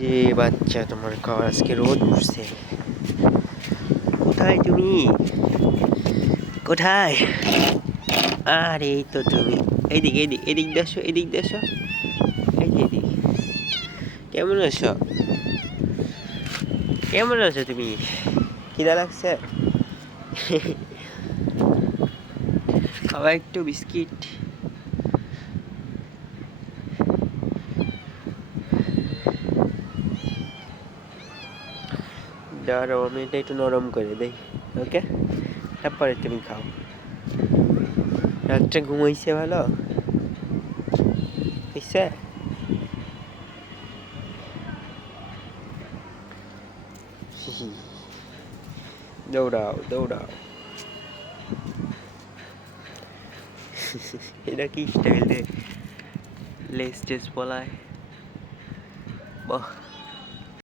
যে বাচ্চা, তোমার খাওয়া আজকে রোদ উঠছে। কোথায় তুমি? কোথায়? আর এই তো তুমি। এইদিক এইদিক এদিক দেখো, এদিক দেখো। এই যে এদিক। কেমন আছো? কেমন আছো তুমি? খিদা লাগছে? খাওয়া একটু বিস্কিট। দাঁড়াও, আমি এটা একটু নরম করে দেই। ওকে, তারপরে তুমি খাও। রাত্রে ঘুমাইছে ভালো হইছে? দৌড়াও দৌড়াও। এটা কি স্টাইল রে? লেস টেস বলায় বাহ।